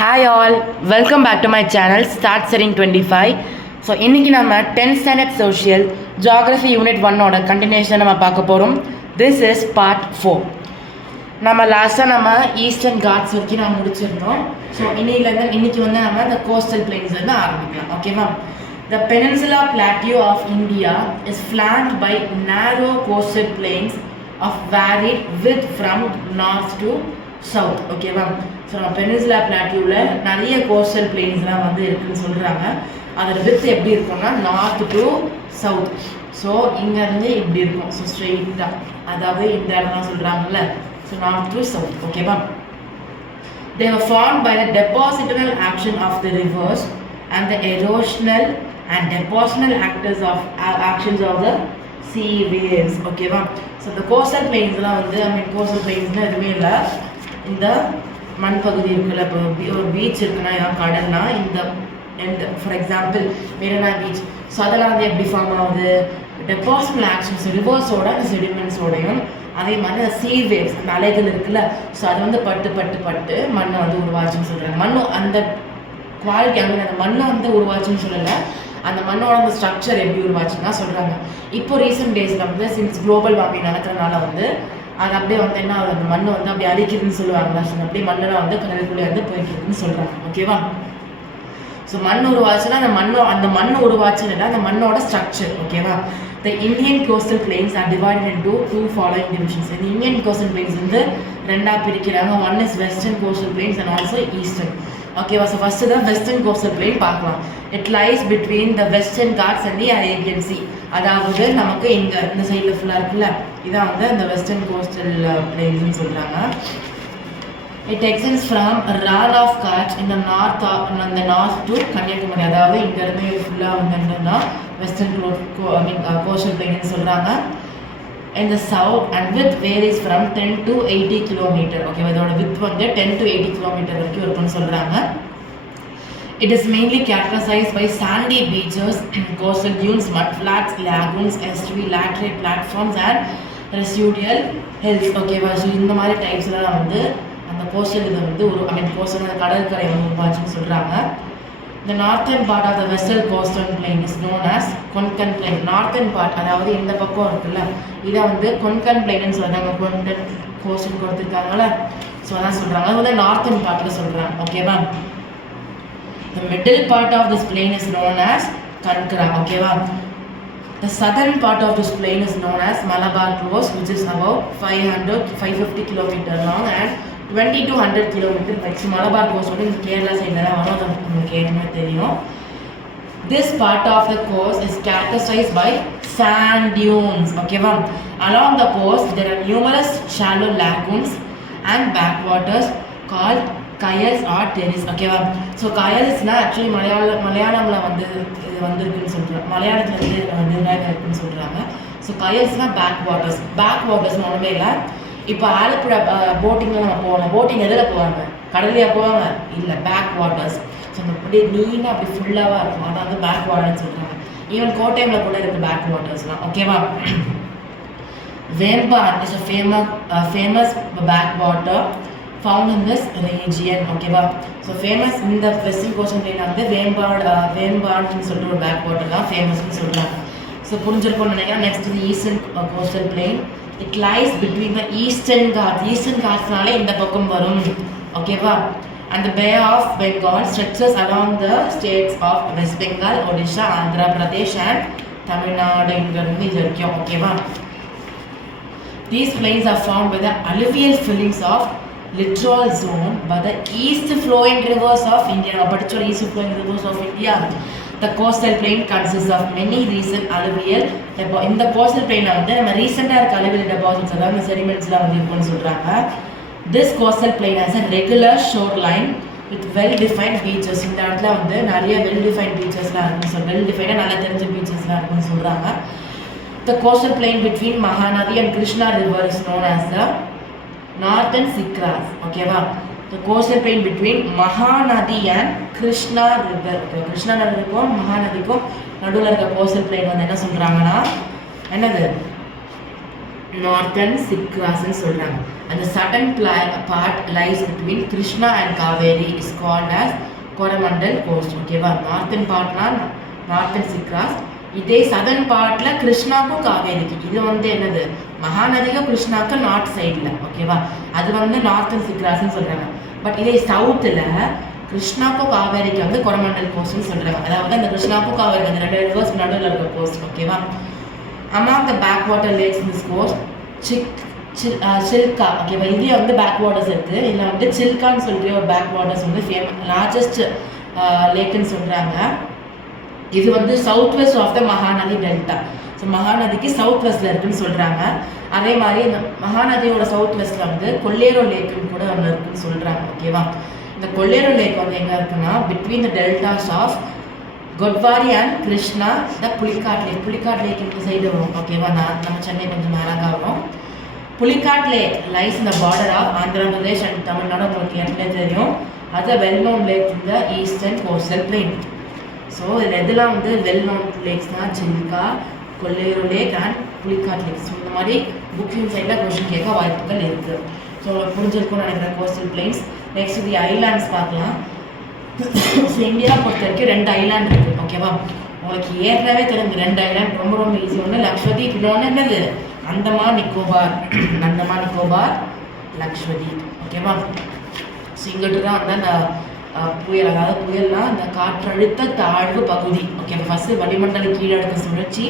Hi all, welcome back to my channel Start Setting 25. So இன்றைக்கி நம்ம 10th standard social geography unit 1ஓட continuation நம்ம பார்க்க போகிறோம். This is part 4. நம்ம லாஸ்ட்டாக நம்ம ஈஸ்டர்ன் காட்ஸ் வரைக்கும் நம்ம முடிச்சிருந்தோம். ஸோ இன்னைக்கு வந்து நம்ம இந்த கோஸ்டல் பிளெயின்ஸ்லேருந்து ஆரம்பிக்கலாம். ஓகேவா? The Peninsula Plateau of India is flanked by narrow coastal plains of varied width from north to south. ஓகேவா? ஸோ நம்ம பெனின்சுலா பிளாட்டியூவில் நிறைய கோஸ்டல் பிளெயின்ஸ்லாம் வந்து இருக்குதுன்னு சொல்கிறாங்க. அதோட வித் எப்படி இருக்கும்னா நார்த் டு சவுத். ஸோ இங்கேருந்து இப்படி இருக்கும். ஸோ ஸ்ட்ரெயிட்டாக, அதாவது இந்த இடம்லாம் சொல்கிறாங்கல்ல, ஸோ நார்த் டு சவுத். ஓகேவா? They were formed by the depositional action of the rivers and the erosional and depositional actions of the sea waves. ஓகேவா? ஸோ இந்த கோஸ்டல் பிளெயின்ஸ்லாம் வந்து கோஸ்டல் பிளெயின்ஸ்னால் எதுவுமே இல்லை, இந்த மண் பகுதி இருக்குல்ல. இப்போ ஒரு பீச் இருக்குன்னா கடல்னா இந்த for example Marina beach. So அதெல்லாம் வந்து எப்படி ஃபார்ம் ஆகுது? டெபாசிட்டல் ஆக்ஷன்ஸ் ரிவர்ஸோட அந்த செடிமெண்ட்ஸோடையும், அதே மாதிரி அந்த சீ வேவ்ஸ் அந்த அலைகள் இருக்குல்ல, ஸோ அது வந்து பட்டு பட்டு பட்டு மண்ணை வந்து உருவாச்சுன்னு சொல்கிறாங்க. மண்ணும் அந்த குவாலிட்டி அந்த மண்ணை வந்து உருவாச்சுன்னு சொல்லலை, அந்த மண்ணோட அந்த ஸ்ட்ரக்சர் எப்படி உருவாச்சுன்னா சொல்கிறாங்க. இப்போ ரீசெண்ட் டேஸில் வந்து சின்ஸ் குளோபல் வார்மிங் நடக்கிறதுனால வந்து அது அப்படியே வந்து என்ன ஆகுது, அந்த மண்ணை வந்து அப்படியே அரிக்குதுன்னு சொல்லுவாங்க. ஸோ அப்படியே மண்ணெல்லாம் வந்து கடலுக்குள்ளே வந்து போய்க்குதுன்னு சொல்கிறாங்க. ஓகேவா? ஸோ மண் உருவாச்சுன்னா அந்த மண் உருவாச்சுன்னா அந்த மண்ணோட ஸ்ட்ரக்சர். ஓகேவா? The Indian coastal plains are divided into 2 following divisions. இந்த இந்தியன் கோஸ்டல் பிளெயின்ஸ் வந்து ரெண்டாக பிரிக்கிறாங்க. One is western coastal plains and also eastern. ஓகேவா? ஸோ ஃபஸ்ட்டு தான் வெஸ்டர்ன் கோஸ்டல் பிளெயின் பார்க்கலாம். It lies between the Western Ghats and the Arabian Sea. அதாவது நமக்கு இங்கே இந்த சைடில் ஃபுல்லாக இருக்குல்ல, இதான் வந்து இந்த வெஸ்டர்ன் கோஸ்டல் பிளெயின்ஸ்னு சொல்கிறாங்க. இட் எக்ஸ்டெண்ட்ஸ் ஃப்ரம் ரான் ஆஃப் காட்ச் இந்த நார்த் டு கன்னியாகுமரி. அதாவது இங்கேருந்து ஃபுல்லாக வந்து என்னன்னா வெஸ்டர்ன் கோஸ்டல் பிளெயின்னு சொல்கிறாங்க. in the south and width varies from 10 to 80 kilometer. ஓகேவா? இதோட width வந்து 10 to 80 kilometer வரைக்கும் இருக்குன்னு சொல்கிறாங்க. It is mainly characterized by sandy beaches, coastal dunes, mudflats, lagoons, estuary, laterite platforms and residual hills. ஓகேவா? So இந்த மாதிரி டைப்ஸ்லாம் வந்து அந்த கோஸ்டல் இதை வந்து கோஸ்டல் கடற்கரை வந்து உருவாச்சுன்னு சொல்கிறாங்க. The northern part of the western coastal plain is known as Konkan plain. Northern part, அதாவது இந்த பக்கம் இருக்குல்ல, இதை வந்து கொன்கன் பிளைன்னு சொல்கிறாங்க. கொன்கன் கோஸ்டல் கொடுத்துருக்காங்கல்ல, ஸோ அதான் சொல்கிறாங்க. அது வந்து நார்த்தன் பார்ட்டில் சொல்கிறாங்க. ஓகேவா? The middle part of this plain is known as Kankara. ஓகேவா? The southern part of this plain is known as Malabar coast, which is about 550 km long and 20 to 100 km wide. Malabar coast வந்து இந்த கேரளா சைடில் தான் வரும். அது உங்களுக்கு ஏற்கனவே தெரியும். This part of the coast is characterized by sand dunes. ஓகேவா? Along the coast there are numerous shallow lagoons and backwaters called kayals are டெரிஸ். ஓகேவா? ஸோ கயல்ஸ்னால் ஆக்சுவலி மலையாளமில் வந்து இது வந்திருக்குன்னு சொல்கிறாங்க. மலையாளத்தில் வந்து இருக்குன்னு சொல்கிறாங்க. ஸோ கயல்ஸ்னால் பேக் வாட்டர்ஸ் ஒன்றுமே இல்லை. இப்போ ஆலப்புழா போட்டிங்கில் நம்ம போகலாம். போட்டிங் எதில் போவாங்க? கடலையாக போவாங்க? இல்லை, பேக் வாட்டர்ஸ். ஸோ அந்த அப்படியே நீனாக அப்படி ஃபுல்லாக இருக்கும், அதான் வந்து பேக் வாட்டர்னு சொல்கிறாங்க. ஈவன் கோட்டையில் கூட இருக்குது பேக் வாட்டர்ஸ்லாம். ஓகேவா? Vembar is a famous back water found in this region. ஓகேவா? ஸோ ஃபேமஸ் இந்த வெஸ்டர்ன் கோஸ்டல் பிளெயின் வந்து வேம்பாடுன்னு சொல்லிட்டு ஒரு பேக் வாட்டர் தான் ஃபேமஸ்ன்னு சொல்கிறாங்க. ஸோ புரிஞ்சிருக்கும்னு நினைக்கிறேன். நெக்ஸ்ட் இது eastern coastal plain. It lies between the eastern காட்ஸ்னாலே இந்த பக்கம் வரும். ஓகேவா? and the Bay of Bengal stretches along the states of West Bengal, Odisha, Andhra Pradesh and Tamil Nadu. இங்கிருந்து இது வரைக்கும். ஓகேவா? These plains are formed by the alluvial fillings of littoral zone by the east flowing rivers of India. Particular east flowing rivers of India. The coastal plain consists of many recent alluvial deposits. இந்த coastal plain வந்து நம்ம ரீசெண்டாக இருக்க alluvial deposits, அதாவது செடிமெண்ட்ஸ்லாம் வந்து இருக்குன்னு சொல்கிறாங்க. This coastal plain has a regular shoreline with well defined beaches. இந்த இடத்துல வந்து நிறைய well defined beachesலாம் இருக்குன்னு சொல்கிறாங்க. well defined நல்லா தெரிஞ்ச beachesலாம் இருக்குன்னு சொல்கிறாங்க. The coastal plain between Mahanadi and Krishna river is known as the Northern Sikras. ஓகேவா? The coastal plain between Mahanadi and Krishna river. Krishna நதிக்கும் மகாநதிக்கும் நடுவில் இருக்க கோஸ்டல் பிளெயின் வந்து என்ன சொல்கிறாங்கன்னா, என்னது நார்த்தன் சிக்ராஸ்ன்னு சொல்கிறாங்க. அந்த southern part lies between Krishna and Kaveri is called as Coromandel coast. ஓகேவா, நார்த்தன் பார்ட்னா நார்த்தன் சிக்ராஸ், இதே சதன் பார்ட்டில் கிருஷ்ணாக்கும் காவேரிக்கு, இது வந்து என்னது மகாநதிக்கும் கிருஷ்ணாக்கு நார்த் சைடில். ஓகேவா, அது வந்து நார்த்தன் சிக்ராஸ்ன்னு சொல்கிறாங்க. பட் இதே சவுத்தில் கிருஷ்ணாக்கும் காவேரிக்கு வந்து கொரமண்டல் கோஸ்ட்னு சொல்கிறாங்க. அதாவது அந்த கிருஷ்ணாக்கும் காவேரி அந்த 2 ரிவர்ஸ் நடுவில் இருக்க கோஸ்ட். ஓகேவா, among the backwater lakes in this coast, Chilika. ஓகேவா, இதுலேயே வந்து பேக் வாட்டர்ஸ் இருக்குது. இதில் வந்து சில்கான்னு சொல்லிட்டு ஒரு பேக் வாட்டர்ஸ் வந்து லார்ஜஸ்ட் லேக்குன்னு சொல்கிறாங்க. இது வந்து south west of the Mahanadi delta. So மகாநதிக்கு சவுத் வெஸ்ட்டில் இருக்குதுன்னு சொல்கிறாங்க. அதே மாதிரி இந்த மகாநதியோட சவுத் வெஸ்ட்டில் வந்து கொல்லேரோ லேக்குன்னு கூட ஒன்று இருக்குதுன்னு சொல்கிறாங்க. ஓகேவா, இந்த கொல்லேரோ லேக் வந்து எங்கே இருக்குன்னா between the deltas of Godavari and Krishna the Pulicat lake இந்த சைடு வரும். ஓகேவா, நம்ம சென்னை கொஞ்சம் மேலாக வரும். புலிக்காட் லேக் லைஸ் இந்த border of Andhra Pradesh and Tamil Nadu. உங்களுக்கு ஏற்கனவே தெரியும், அது வெல் நோன் லேக் இந்த ஈஸ்டர்ன் கோஸ்டல் பிளெயின். ஸோ இதில் எதெல்லாம் வந்து வெல் நோன் லேக்ஸ்னால் Chilka, Kolleru lake and Pulicat lake. So இந்த மாதிரி புக்கிங் சைடில் கொஸ்டின் கேட்க வாய்ப்புகள் இருக்குது. ஸோ உங்களுக்கு புரிஞ்சிருக்கும்னு நினைக்கிறேன் கோஸ்டல் பிளெயின்ஸ். நெக்ஸ்ட் தி ஐலாண்ட்ஸ் பார்க்கலாம். ஸோ இந்தியாவை பொறுத்த வரைக்கும் 2 ஐலாண்ட் இருக்குது. ஓகேவா, உங்களுக்கு ஏற்கனவே தெரிஞ்ச 2 ஐலாண்ட் ரொம்ப ரொம்ப ஈஸி. ஒன்று லக்ஷ்வதீப், இன்னொன்று என்னது அந்தமான் நிக்கோபார் லக்ஷ்வதீப். ஓகேவா, ஸோ இங்கிட்டு தான் வந்து அந்த புயல், அதாவது புயல்னா அந்த காற்றழுத்த தாழ்வு பகுதி. ஓகே, ஃபஸ்ட்டு வளிமண்டல கீழடுக்கு சுழற்சி,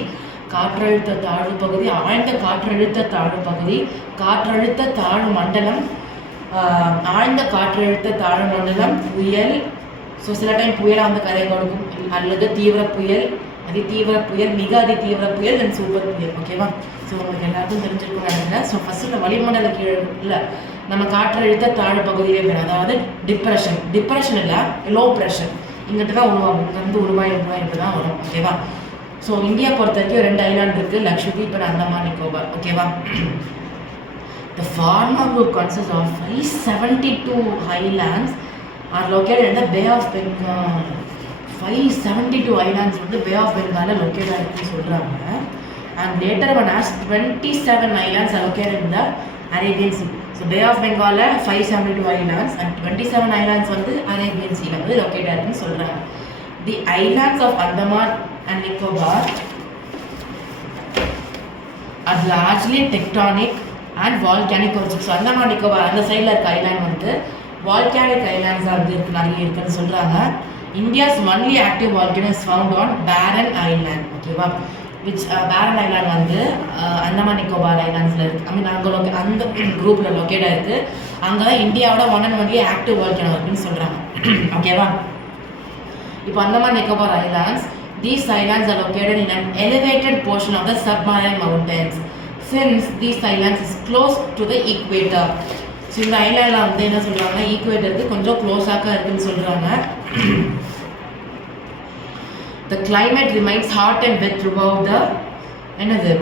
காற்றழுத்த தாழ்வு பகுதி, ஆழ்ந்த காற்றழுத்த தாழ்வு பகுதி, காற்றழுத்த தாழ்வு மண்டலம், ஆழ்ந்த காற்றழுத்த தாழ்வு மண்டலம், புயல். ஸோ சில டைம் புயலாக வந்து கரை கொடுக்கும், அல்லது தீவிர புயல், அதிதீவிர புயல், மிக அதிதீவிர புயல், தென் சூப்பர் புயல். ஓகேவா, ஸோ உங்களுக்கு எல்லாருக்கும் தெரிஞ்சிருக்கும் நினைக்கிறேன். ஸோ ஃபஸ்ட்டு இந்த வளிமண்டல கீழே நம்ம காற்றழுத்த தாழ்வு பகுதியிலே போயிடும். அதாவது டிப்ரெஷன் இல்லை, லோ ப்ரெஷர் இங்கிட்ட தான் உருவாகும். இங்கேருந்து உருவாய் இப்படி தான் வரும். ஓகேவா, ஸோ இந்தியா பொறுத்த வரைக்கும் 2 ஐலாண்ட் இருக்குது, லக்ஷ்வதீப் அண்ட் அந்தமான் நிக்கோபார். ஓகேவா, the Pharma group consists of 572 islands are located in the Bay of Bengal. 572 islands வந்து Bay of Bengal located இருக்குன்னு சொல்கிறாங்க. And later one has 27 islands are located in the Arabian Sea. So Bay of Bengal 572 islands and 27 islands வந்து Arabian Sea வந்து located இருக்குன்னு சொல்கிறாங்க. The islands of Andaman and Nicobar are largely tectonic and volcanic origin. So Andaman Nicobar அந்த சைடில் இருக்க island வந்து volcanic ஐலாண்ட்ஸாக வந்து நிறைய இருக்குன்னு சொல்கிறாங்க. India's only active volcano is found on பேரன் ஐலாண்ட். ஓகேவா, விச் பேரன் ஐலாண்ட் வந்து அந்தமான் நிக்கோபார் ஐலாண்ட்ஸில் இருக்குது. அங்கே அந்த குரூப்பில் லொக்கேட்டாக இருக்குது. அங்கே தான் இந்தியாவோட one and only active volcano இருக்குன்னு சொல்கிறாங்க. ஓகேவா, இப்போ Andaman Nicobar islands, these islands are located in an elevated portion of the submarine mountains since these islands is close to the equator. So இந்த ஐலாண்டில் வந்து என்ன சொல்கிறாங்கன்னா ஈக்குவேட்டருக்கு கொஞ்சம் க்ளோஸாக இருக்குன்னு சொல்கிறாங்க. The climate remains hot and wet throughout the என்னது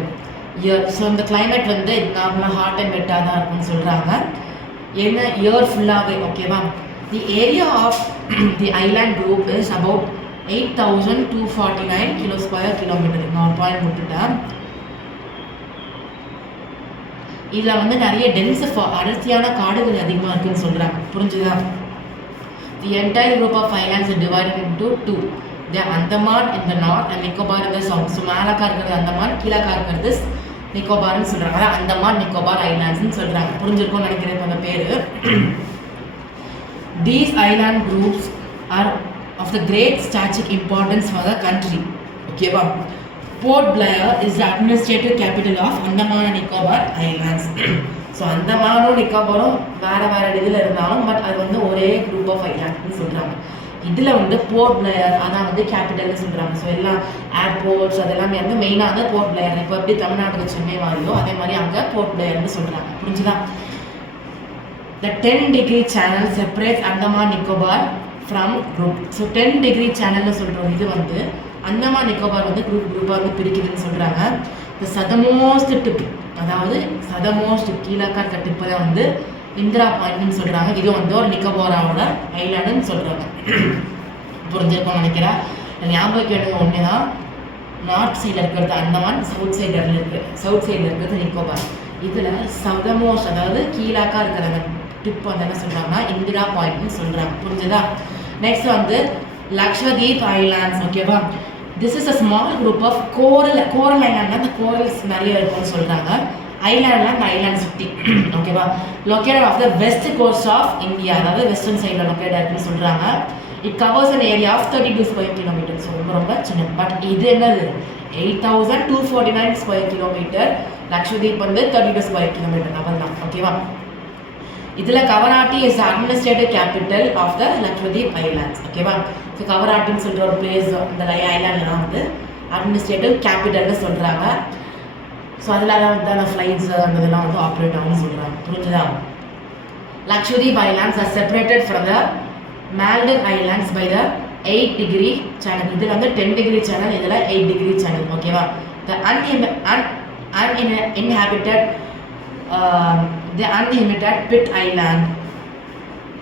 இயர். ஸோ இந்த கிளைமேட் வந்து நார்மலாக ஹாட் அண்ட் வெட்டாக தான் இருக்குன்னு சொல்கிறாங்க. என்ன இயர் ஃபுல்லாகவே. ஓகேவா, the area of the island group is about 8,249 square kilometre. நான் பாயிண்ட் விட்டுட்டேன். இதில் வந்து நிறைய அடர்த்தியான காடுகள் அதிகமாக இருக்குன்னு சொல்கிறாங்க. புரிஞ்சுதா? The entire group of islands is divided into 2. The Andaman in the north and Nicobar in the south. So மேலக்கா இருக்கிறது அந்தமான், கீழக்கா இருக்கிறது நிக்கோபார்னு சொல்கிறாங்க. அதான் அந்தமான் நிக்கோபார் ஐலாண்ட்ஸ்ன்னு சொல்கிறாங்க. புரிஞ்சிருக்கும்னு நினைக்கிறேன் இப்போ அந்த பேர். These island groups are of the great strategic importance for the country. ஓகேவா, Port Blair is the administrative capital of Andaman and Nicobar Islands. So அந்தமானும் நிக்கோபாரும் வேறு இதில் இருந்தாலும் பட் அது வந்து ஒரே குரூப் ஆஃப் ஐலாண்ட்னு சொல்கிறாங்க. இதில் வந்து போர்ட் பிளேயர் அதான் வந்து கேபிட்டல்னு சொல்கிறாங்க. ஸோ எல்லாம் ஏர்போர்ட்ஸ் அதெல்லாமே வந்து மெயினாக வந்து போர்ட் பிளேயர். இப்போ எப்படி தமிழ்நாட்டுக்கு சென்னை மாதிரியோ அதே மாதிரி அங்கே போர்ட் பிளேயர்னு சொல்கிறாங்க. புரிஞ்சுதா? The 10-degree channel separates Andaman Nicobar from group. So 10-degree channelனு சொல்கிறோம். இது வந்து அந்தமான் நிக்கோபார் வந்து குரூப்பாக வந்து பிரிக்குதுன்னு சொல்கிறாங்க. இந்த சதமோஸ்ட் டிப், அதாவது சதமோஸ்ட் கீழக்கா இருக்க டிப்பு தான் வந்து இந்திரா பாயிண்ட்னு சொல்கிறாங்க. இது வந்து ஒரு நிக்கோபாராவோட ஐலாண்டுன்னு சொல்கிறாங்க. புரிஞ்சிருக்கோம்னு நினைக்கிறேன். ஞாபகம் வேண்டியது ஒன்று தான், நார்த் சைடில் இருக்கிறது அந்தமான், சவுத் சைடில் இருக்கிறது நிக்கோபார். இதில் சவுதமோஸ்ட் அதாவது கீழாக்கா இருக்கிற அந்த டிப் வந்து என்ன சொல்கிறாங்கன்னா இந்திரா பாயிண்ட்னு சொல்கிறாங்க. புரிஞ்சுதா? நெக்ஸ்ட் வந்து லக்ஷதீப் ஐலாண்ட்ஸ். ஓகேவா? This is a small group of coral ஐலாண்ட்னா அந்த கோரல்ஸ் நிறைய இருக்கும்னு சொல்கிறாங்க. ஐலாண்ட்னா அந்த ஐலாண்ட் சுற்றி. ஓகேவா? Located of the west coast of India, அதாவது வெஸ்டர்ன் சைடில் லொக்கேட் இருக்குன்னு சொல்கிறாங்க. It covers an area of 32 square kilometres. ரொம்ப ரொம்ப சின்ன. பட் இது என்னது 8249 ஸ்கொயர் கிலோமீட்டர். லக்ஷதீப் வந்து 32 ஸ்கொயர் கிலோமீட்டர் அவள் தான். ஓகேவா? இதில் Kavaratti is administrative capital of the Lakshadweep islands. ஓகேவா? ஸோ கவராட்டின்னு சொல்கிற ஒரு பிளேஸ் இந்த ஐலாண்ட்லாம் வந்து அட்மினிஸ்ட்ரேட்டிவ் கேபிட்டல்னு சொல்கிறாங்க. ஸோ அதில் வந்து அந்த ஃப்ளைட்ஸ் அந்த இதெல்லாம் வந்து ஆப்ரேட் ஆகும்னு சொல்கிறாங்க. புரிஞ்சுதா? Lakshadweep islands are separated from the Maldive islands by the 8 degree channel. இதில் வந்து 10 டிகிரி சேனல், இதில் 8 டிகிரி சேனல். ஓகேவா? த uninhabited pit island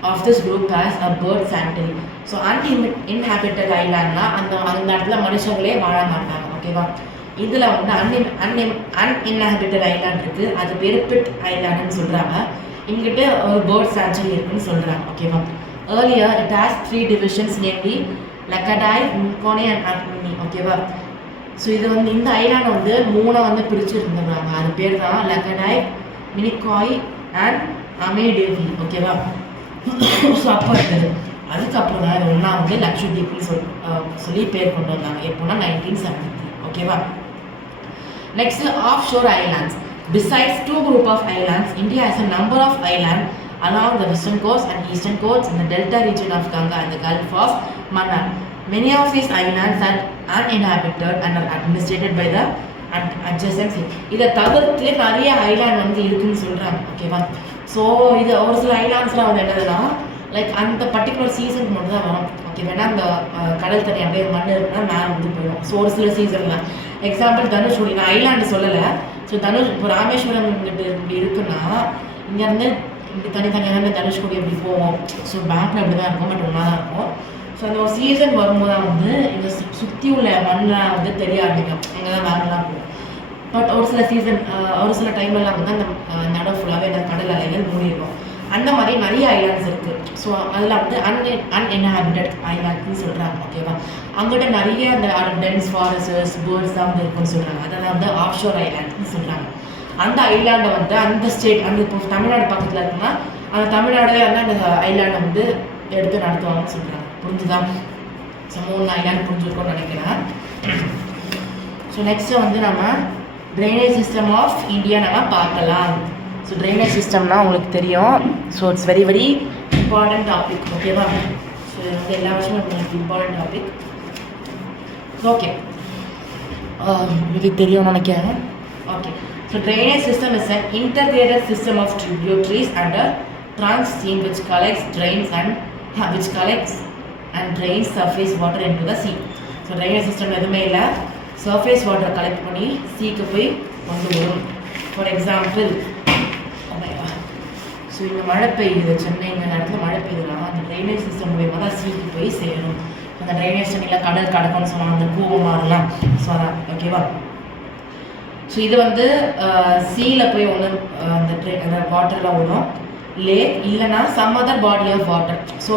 of this group has a bird sanctuary. So uninhabited islandனா அந்த இடத்துல மனுஷங்களே வாழ மாட்டாங்க. ஓகேவா? இதில் வந்து uninhabited island இருக்குது, அது பேர் பிட் ஐலாண்டுன்னு சொல்கிறாங்க. இங்கிட்ட ஒரு பேர்ட் சாங்சுரி இருக்குன்னு சொல்கிறாங்க. ஓகேவா? Earlier it has 3 divisions, namely Laccadive, Minikoi and Armini. ஓகேவா? ஸோ இது வந்து இந்த ஐலாண்ட் வந்து 3 வந்து பிரித்து இருந்துடுறாங்க. அது பேர் தான் Laccadive, Minikoi and Armidale. ஓகேவா? ஸோ அப்போ இருக்குது. அதுக்கப்புறம் தான் ஒன்றா வந்து லக்ஷதீப்னு சொல்லி பேர் கொண்டு வந்தாங்க. எப்போனா 1973. ஓகேவா? Next of sure islands. Besides 2 group of islands, India has a number of islands along the western coast and eastern coast in the delta region of Ganga and the Gulf of Mannar. Many of these islands are uninhabited and are administrated by the adjacent city. இதை தவிர்த்து நிறைய island வந்து இருக்குன்னு சொல்கிறாங்க. ஓகேவா? So இது ஒரு சில ஐலாண்ட்ஸ்லாம் வந்து என்னதுன்னா லைக் அந்த பர்டிகுலர் சீசனுக்கு மட்டும் தான் வரும். ஓகே? வேணா அந்த கடல் தண்ணி அப்படியே மண் இருக்குன்னா மேலே வந்து போயிடும். ஸோ ஒரு சில சீசனில் எக்ஸாம்பிள் தனுஷ்கோடி, நான் ஐலாண்டு சொல்லலை. ஸோ இப்போ ராமேஸ்வரம் இங்கிட்டு இப்படி இருக்குன்னா இங்கேருந்து இப்படி தனித்தனியாக தனுஷ்கோடி எப்படி போவோம். ஸோ பேக்கில் அப்படி தான் இருக்கும், பட் ஒன்றா தான் இருக்கும். ஸோ அந்த ஒரு சீசன் வரும்போது தான் வந்து இந்த சுற்றி உள்ள மண்ணெலாம் வந்து தெரிய ஆரம்பிக்கும், எங்கே தான் பேக்லாம் போகும். பட் ஒரு சில சீசன் ஒரு சில டைம்லலாம் வந்து அந்த நடம் ஃபுல்லாகவே அந்த கடல் அலைகள் மூடிடும். அந்த மாதிரி நிறைய ஐலாண்ட்ஸ் இருக்குது. ஸோ அதில் வந்து uninhabited ஐலாண்ட்னு சொல்கிறாங்க. ஓகேவா? அங்கிட்ட நிறைய அந்த டென்ஸ் ஃபாரஸ்ட்ஸ் பேர்ட்ஸ் தான் வந்து இருக்குன்னு சொல்கிறாங்க. அதெல்லாம் வந்து ஆஃப் ஷோர் ஐலாண்ட்னு சொல்கிறாங்க. அந்த ஐலாண்டை வந்து அந்த ஸ்டேட் அந்த இப்போ தமிழ்நாடு பக்கத்தில் இருக்குன்னா அந்த தமிழ்நாடுவே வந்து அந்த ஐலாண்டை வந்து எடுத்து நடத்துவாங்கன்னு சொல்கிறாங்க. புரிஞ்சுதா? ஸோ 3 ஐலாண்ட் புரிஞ்சுருக்கோன்னு நினைக்கிறேன். ஸோ நெக்ஸ்ட்டு வந்து நம்ம ட்ரைனேஜ் சிஸ்டம் ஆஃப் இந்தியா நம்ம பார்க்கலாம். ஸோ ட்ரைனேஜ் சிஸ்டம்னா உங்களுக்கு தெரியும். So it's very very important topic. ஓகேவா? ஸோ இது வந்து எல்லா வருஷமும் உங்களுக்கு இம்பார்ட்டன்ட் டாபிக். ஓகே, இது தெரியும்னு நினைக்கிறேன். Okay, so drainage system is an integrated system of tributaries and a trunk stream which collects and drains surface water into the sea. So drainage system எதுவுமே இல்லை, சர்ஃபேஸ் வாட்டர் கலெக்ட் பண்ணி சீக்கு போய் கொண்டு வரும். ஃபார் எக்ஸாம்பிள், ஸோ இங்கே மழை பெய்யுது, சென்னை இந்த இடத்துல மழை பெய்யுதுன்னா அந்த ட்ரைனேஜ் சிஸ்டம் மூலியமாக தான் சீக்கு போய் சேரும். அந்த ட்ரைனேஜ் தண்ணியில் கடல் கடக்கும்னு சொன்னாங்க, அந்த கூவம் மாறலாம். ஸோ அதான். ஓகேவா? ஸோ இது வந்து சீயில் போய் ஒன்று அந்த வாட்டரில் விடும், லேக் இல்லைன்னா some other body of water. So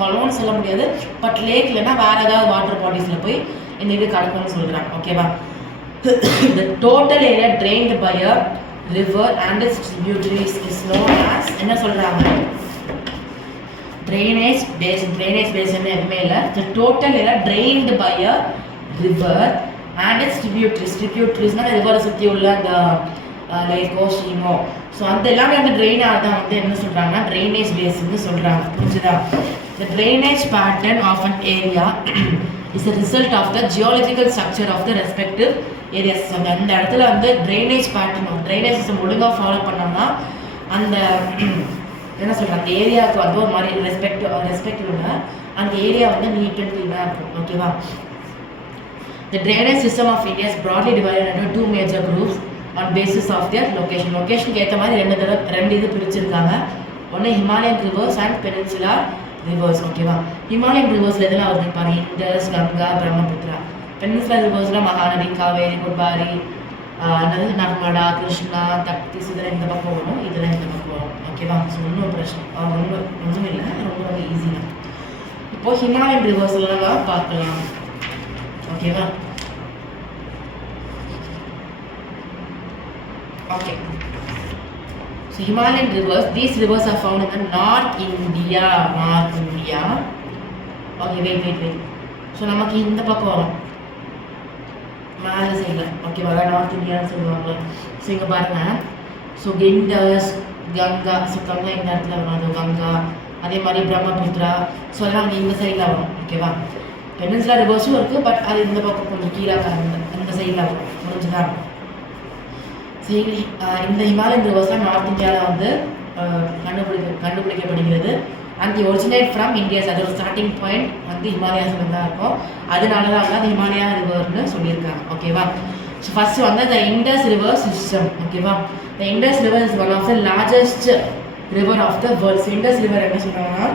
குளம்னு சொல்ல முடியாது, பட் லேக் இல்லைன்னா வேறு ஏதாவது வாட்டர் பாடிஸில் போய் இந்த இது கடக்கும்னு சொல்கிறாங்க. ஓகேவா? The total area drained by a river and its tributaries is known as என்ன சொல்கிறாங்க? drainage basin எதுவுமே இல்லை. The total area drained by a river and its tributaries ரிவரை சுற்றி உள்ள அந்த லேக்கோ ஸ்ட்ரீமோ, ஸோ அந்த எல்லாமே வந்து ட்ரெயின் ஆகுதான் வந்து என்ன சொல்கிறாங்கன்னா ட்ரைனேஜ் பேசின்னு சொல்கிறாங்க. புரிஞ்சுதா? The drainage pattern of an area is a result of the geological structure of the respective areas. அந்த இடத்துல வந்து ட்ரைனேஜ் பேட்டர்ன், ட்ரைனேஜ் சிஸ்டம் ஒழுங்காக ஃபாலோ பண்ணோம்னா அந்த என்ன சொல்கிறாங்க அந்த ஏரியாவுக்கு வந்து ஒரு மாதிரி ரெஸ்பெக்டிவ்னா அந்த ஏரியா வந்து நீட் அண்ட் க்ளீனாக இருக்கும். ஓகேவா? The drainage system of India is broadly divided into 2 major groups on basis of their location. லொக்கேஷனுக்கு ஏற்ற மாதிரி ரெண்டு இது பிரிச்சிருக்காங்க. ஒன்று Himalayan reverse and peninsular reverse. ஓகேவா? ஹிமாலயன் ரிவர்ஸில் எதெல்லாம் வருது பாருங்க, இண்டஸ், கங்கா, பிரம்மபுத்திரா. பெனின்சுலர் ரிவர்ஸில் மகாநதி, காவேரி, குட்பாரி, அதாவது நர்மடா, கிருஷ்ணா, தப்தி, இதெல்லாம் இந்த பக்கம் வரும், இதெல்லாம் இந்த பக்கம் வரும். ஓகேவா? ஸோ ஒன்றும் பிரச்சனை ஒன்றும் இல்லை, ரொம்ப ரொம்ப ஈஸி தான். இப்போது ஹிமாலயன் ரிவர்ஸ்லாம் பார்க்கலாம். ஓகேவா? Okay. So Himalayan rivers, these rivers are found in the North India. Okay, wait. So நமக்கு இந்த பக்கம் வரும், மேலே சைடில். ஓகேவா? அதான் நார்த் இந்தியான்னு சொல்லுவாங்க. ஸோ இங்கே பாருங்கள். So Indus, Ganga, so Ganga இந்த இடத்துல வரும், அது கங்கா. அதே மாதிரி பிரம்மபுத்திரா, ஸோ எல்லாம் அங்கே இந்த சைடில் வரும். ஓகேவா? பெனின்சுலா ரிவர்ஸும் இருக்குது, பட் அது இந்த பக்கம் கொஞ்சம் கீழே இந்த சைடில் வரும். முடிஞ்சுதான். இந்த ஹிமாலயன் ரிவர்ஸ்லாம் நார்த் இந்தியாவில் வந்து கண்டுபிடிக்கப்படுகிறது. And the originate from India's, அதோட ஸ்டார்டிங் பாயிண்ட் வந்து ஹிமாலயாஸில் தான் இருக்கும். அதனால தான் வந்து ஹிமாலயா ரிவர்னு சொல்லியிருக்காங்க. ஓகேவா? ஸோ ஃபஸ்ட்டு வந்து த இண்டஸ் ரிவர் சிஸ்டம். ஓகேவா? The Indus river is one of the largest river of the worlds. Indus river என்ன சொல்கிறாங்கன்னா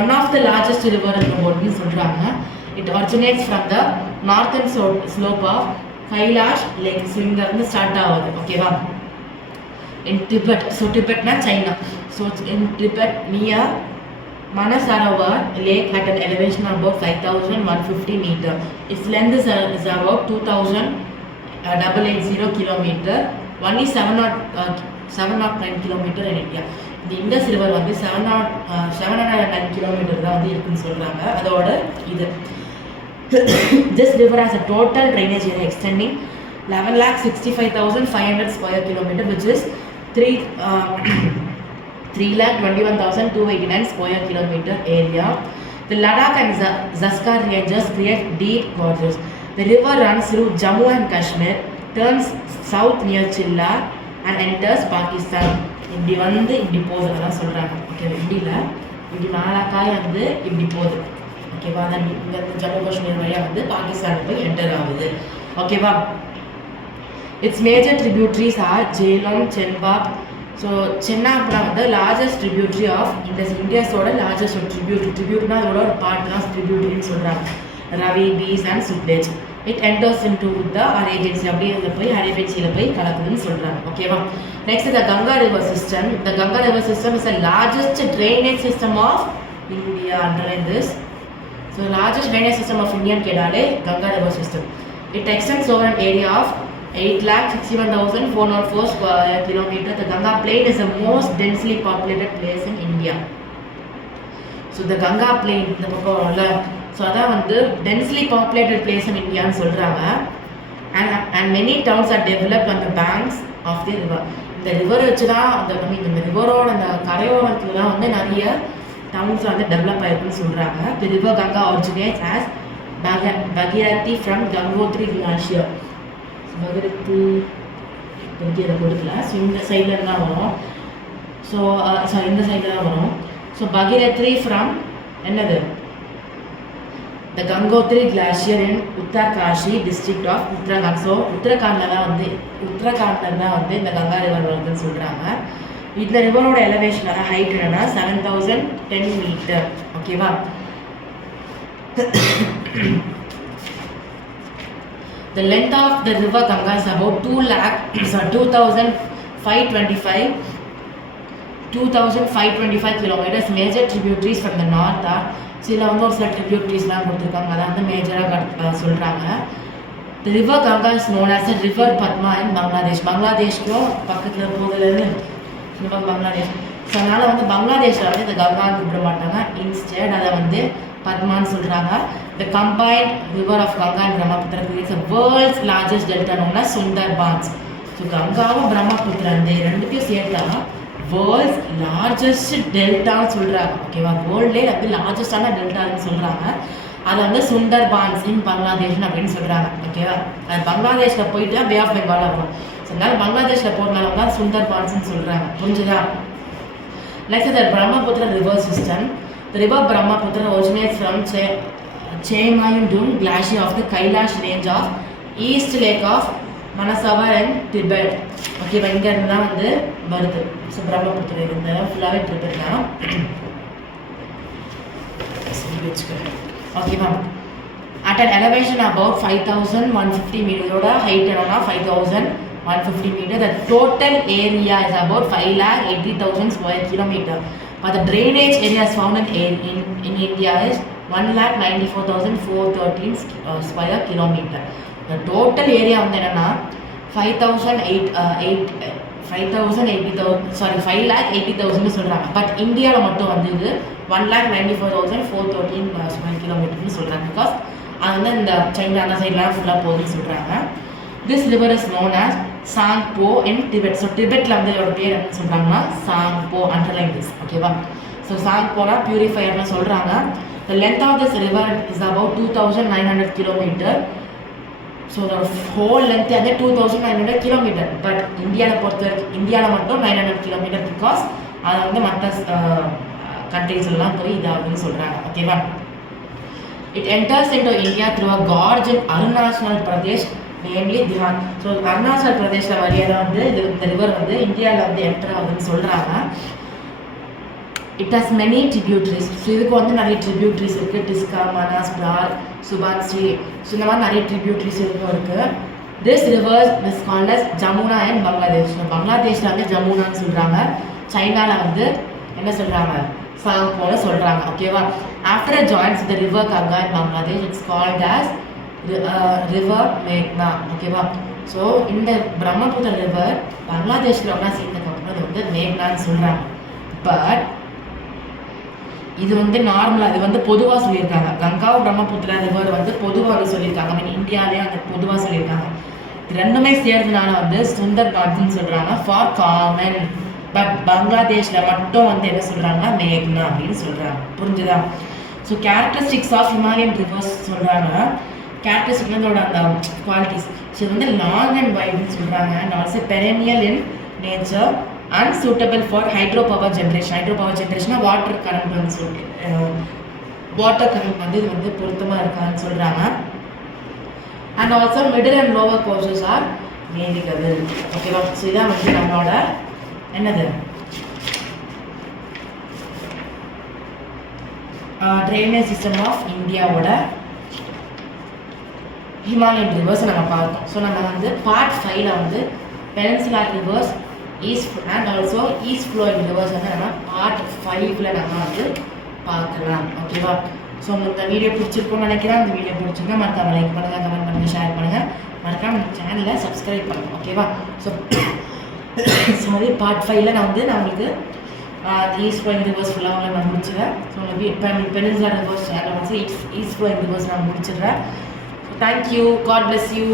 one of the largest river இந்த வேர்ல்டுன்னு சொல்கிறாங்க. It originates from the northern slope of Kailash lake. So இங்கேருந்து ஸ்டார்ட் ஆகுது. ஓகேவா? இன் டிபெட், ஸோ டிபெட்னா China. So in Tibet near Manasarovar lake at an elevation of about 5,150 meters. Its length is about 2,880 kilometers. Only 709 kilometers in India. இந்த Indies river வந்து 709 kilometre தான் வந்து இருக்குன்னு சொல்கிறாங்க. அதோட இது this river has a total drainage area extending 11,65,500 square kilometers, which is 3,21,289 square kilometer area. The Ladakh and Zanskar ranges create deep gorges. The river runs through Jammu and Kashmir, turns south near Chillar and enters Pakistan. இப்படி வந்து இப்படி போகுதுன்னு சொல்கிறாங்க. Okay, இந்தியில் இப்படி நாலாக்காய் வந்து இப்படி போகுது. ஓகேவா? அதான் இங்கே ஜம்மு காஷ்மீர் வழியாக வந்து பாகிஸ்தானுக்கு போய் என்டர் ஆகுது. ஓகேவா? Its major tributaries are Jhelum, Chenab. So சென்னாப்னா வந்து லார்ஜஸ்ட் ட்ரிபியூட்ரி ஆஃப் இந்தியாஸோட லார்ஜஸ்ட் ட்ரிபியூட்னா அதோட ஒரு பார்ட் தான் ட்ரிபியூட்ரின்னு சொல்கிறாங்க. Ravi, Beas and Sutlej. It enters into the Arabian sea, அப்படியே அதில் போய் அரேபியன் சீயில் போய் கலக்குதுன்னு சொல்கிறாங்க. ஓகேவா? Next the Ganga river system. The Ganga river system is the largest drainage system of India. Underline this. So largest drainage system of இந்தியான்னு கேட்டாலே Ganga river system. It extends over an area of 8,61,404 square kilometers. The Ganga Plain is the most densely populated place in India. So the Ganga Plain, இந்த பக்கம் வரல, so அதான் வந்து densely populated place in இந்தியான்னு சொல்கிறாங்க. And many towns are developed on the banks of the river. இந்த river வச்சு தான் இந்த ரிவரோட அந்த கரையோரத்தில் தான் வந்து நிறைய டவுன்ஸ் வந்து டெவலப் ஆயிருக்குன்னு சொல்கிறாங்க. தி river Ganga originates as Bhagirathi from Gangotri glacier. Bhagirathi இதை கொடுக்கல. ஸோ இந்த சைடில் தான் வரும். ஸோ இந்த சைடில் தான் வரும். ஸோ பகீரத்ரி ஃப்ரம் என்னது the Gangotri glacier in Uttarkashi district of Uttarakhand. So உத்தரகாண்டில் தான் வந்து இந்த கங்கா ரிவர் வருதுன்னு சொல்கிறாங்க. இந்த ரிவரோட எலவேஷன் ஹைட் என்னன்னா 7,010 மீட்டர். ஓகேவா? The length of the river Ganga is about 2,525 kilometers. Major tributaries from the north are சில வந்து ஒரு சில ட்ரிபியூட்ரிஸ்லாம் கொடுத்துருக்காங்க, அதை வந்து மேஜராக சொல்கிறாங்க. The river Ganga is known as the river Padma in Bangladesh. பங்களாதேஷ்க்கும் பக்கத்தில் போகுதுலேருந்து பங்களாதேஷ். ஸோ அதனால் வந்து பங்களாதேஷில் வந்து இந்த கங்கான்னு கூப்பிட மாட்டாங்க. இன்ஸ்டெட் அதை வந்து பத்மான்னு சொல்கிறாங்க. The combined river of Ganga and Brahmaputra creates a world's largest delta known as Sundarbans. So கங்காவும் பிரம்மபுத்திரா இந்த ரெண்டுத்தையும் சேர்த்தா வேர்ல்ட்ஸ் லார்ஜஸ்ட் டெல்டான்னு சொல்கிறாங்க. ஓகேவா? வேர்ல்ட்லேயே வந்து லார்ஜஸ்டான டெல்டான்னு சொல்கிறாங்க. அதை வந்து சுந்தர்பான்ஸ் இன் பங்களாதேஷ் அப்படின்னு சொல்கிறாங்க. ஓகேவா? அது பங்களாதேஷில் போயிட்டு பே ஆஃப் பெங்கால் வரும். ஸோ அதனால பங்களாதேஷில் போகிறனால தான் சுந்தர்பான்ஸ்ன்னு சொல்கிறாங்க. புரிஞ்சுதா? Next the Brahmaputra river system. The river Brahmaputra originates from Chemayundung glacier of the Kailash range of East Lake of Manasavar and Tibet. Okay, இங்கே இருந்து தான் வந்து வருது. ஸோ பிரம்மபுத்திரா இருந்து ஃபுல்லாகவே ட்ரிபிள் தான். ஓகேவா? at an elevation about 5,150 meters, height around 5,150 meters. The total area is about 5,80,000 square kilometer. But the drainage areas found in India is 1,94,413 square kilometer. The total area வந்து என்னன்னா 5,80,000 சொல்கிறாங்க. பட் இந்தியாவில் மட்டும் வந்து இது 1,94,413 ஸ்கொயர் கிலோமீட்டர்னு சொல்கிறாங்க. பிகாஸ் அது வந்து இந்த சைனா அந்த சைட்லாம் ஃபுல்லாக போகுதுன்னு சொல்கிறாங்க. This river is known as Tsangpo in Tibet. So டிபெட்டில் வந்து இதோட பேர் என்னன்னு சொல்கிறாங்கன்னா சாங்போ, அண்டர்லைன் திஸ், ஓகேவா. ஸோ சாங்போனா பியூரிஃபயர்னு சொல்கிறாங்க. The length of this river is about 2,900 kilometre. So அதோட ஹோல் லென்த் வந்து 2,900 கிலோமீட்டர். பட் இந்தியாவில் பொறுத்த வரைக்கும் இந்தியாவில் மட்டும் 900 கிலோமீட்டர். பிகாஸ் அதை வந்து மற்ற கண்ட்ரீஸ்லாம் போய் இதாகுதுன்னு சொல்கிறாங்க, ஓகேவா. It enters into India through a gorge in Arunachal Pradesh, namely Dihang. So Arunachal பிரதேஷில் வழியாக வந்து இந்த ரிவர் வந்து இந்தியாவில் வந்து என்டர் ஆகுதுன்னு சொல்கிறாங்க. It has many tributaries. So இதுக்கு வந்து நிறைய ட்ரிபியூட்ரிஸ் இருக்குது. டிஸ்கா, மனாஸ், பிரார், சுபான்ஸ்ரீ, ஸோ இந்த மாதிரி நிறைய ட்ரிபியூட்ரிஸ் இதுக்கும் இருக்குது. This rivers is called as Jamuna in Bangladesh. பங்களாதேஷில் வந்து ஜமுனான்னு சொல்கிறாங்க. சைனாவில் வந்து என்ன சொல்கிறாங்க, சாங்போன்னு சொல்கிறாங்க, ஓகேவா. After joins the river Ganga in Bangladesh, it's called as river மேக்னா, ஓகேவா. ஸோ இந்த பிரம்மபுத்திர ரிவர் பங்களாதேஷில் ஒன்றா சேர்ந்ததுக்கப்புறம் இது வந்து மேக்னான்னு சொல்கிறாங்க. பட் இது வந்து நார்மலாக இது வந்து பொதுவாக சொல்லியிருக்காங்க. கங்காவும் பிரம்மபுத்திரா ரிவர் வந்து பொதுவாக சொல்லியிருக்காங்க. மீன் இந்தியாவிலே அந்த பொதுவாக சொல்லியிருக்காங்க. இது ரெண்டுமே சேர்ந்தனால வந்து சுந்தர் காட்ஸ்ன்னு சொல்கிறாங்க ஃபார் காமன். பட் பங்களாதேஷில் மட்டும் வந்து என்ன சொல்கிறாங்கன்னா மேக்னா அப்படின்னு சொல்கிறாங்க. புரிஞ்சுதா? So characteristics of Himalayan rivers சொல்கிறாங்க. கேரக்டரிஸ்டிக் வந்து அந்த குவாலிட்டிஸ். ஸோ இது வந்து லாங் அண்ட் வைடுன்னு சொல்கிறாங்க. And also perennial in nature and suitable for hydro power generation. Hydro power ஜென்ரேஷனாக வாட்டர் கரண்ட் வந்து வாட்டர் கரண்ட் வந்து இது வந்து பொருத்தமாக இருக்கான்னு சொல்கிறாங்க. And also middle and lower courses are navigable, ஓகேவா. ஸோ இதான் வந்து நம்மளோட என்னது ட்ரைனேஜ் சிஸ்டம் ஆஃப் இந்தியாவோட ஹிமாலயன் ரிவர்ஸ் நம்ம பார்த்தோம். ஸோ நம்ம வந்து பார்ட் 5ல் வந்து peninsular rivers, east and also east flowing rivers வந்து நம்ம பார்ட் 5ல் நம்ம வந்து பார்க்கலாம், ஓகேவா. ஸோ உங்களுக்கு இந்த வீடியோ பிடிச்சிருக்கும்னு நினைக்கிறேன். அந்த வீடியோ பிடிச்சிருந்தா மறக்காம லைக் பண்ணுங்கள், கமெண்ட் பண்ணுங்கள், ஷேர் பண்ணுங்கள், மறக்காம நம்ம சேனலை சப்ஸ்கிரைப் பண்ணுங்கள், ஓகேவா. ஸோ சாரி, பார்ட் 5ல் நான் உங்களுக்கு ஈஸ்ட் ஃப்ளோயிங் ரிவர்ஸ் ஃபுல்லாக நான் முடிச்சிடுறேன். ஸோ உங்களுக்கு இப்போ peninsular rivers and also east flowing rivers நான் முடிச்சிடுறேன். So thank you, God bless you.